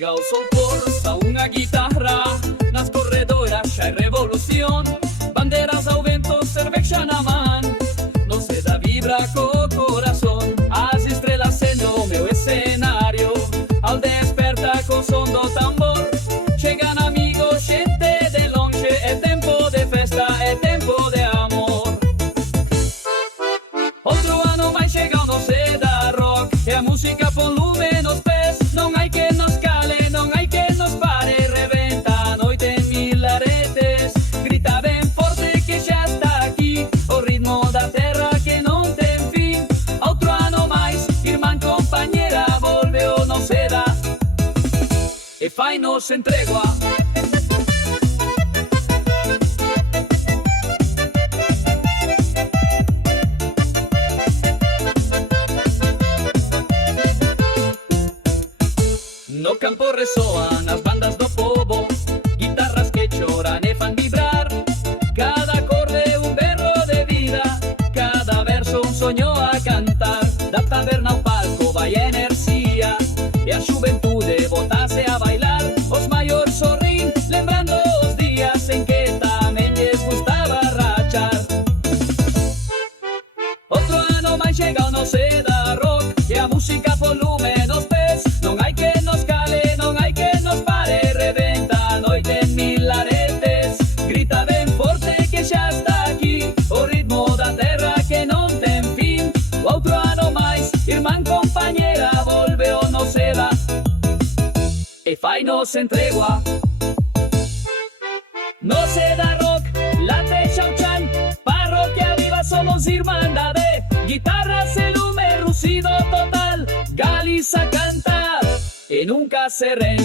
chega o sol força unha guitarra. Nas corredoras xa hai revolución, banderas ao vento, cervexa na man. Non se dá vibra co corazón, as estrelas no meu escenario. Ao desperta co son do tambor, chegan amigos, xente de longe. É tempo de festa, é tempo de amor. Outro ano vai chegar, non se dá rock, e a música pon lume nos pés. Non hai que nos cale, non hai que nos pare, reventa a noite en mil aretes. Grita ben forte que xa está aquí o ritmo da terra que non ten fin. Outro ano máis, irmán, compañera, volve ou non se dá, e fainos en tregua. No campo resoan as bandas do povo, guitarras que choran e fan vibrar. Cada acorde un berro de vida, cada verso un soño a cantar. Da taberna ao palco vai a enerxía, e a xuventude botase a bailar. Os maiores sorrín, lembrando os días en que tamén lles gustaba rachar. Outro ano máis chega o non se dá rock, e a música pon lume nos pés. Non hai que nos cale, non hai que nos pare, reventa a noite en mil aretes. Grita ben forte que xa está aquí o ritmo da terra que non ten fin. Outro ano máis, irmán, compañera, volve ou non se dá, e fainos en tregua. No se dá rock, late xau chan, parroquia viva, somos irmandade. Guitarras e lume, ruxido total, Galiza canta e nunca se ren.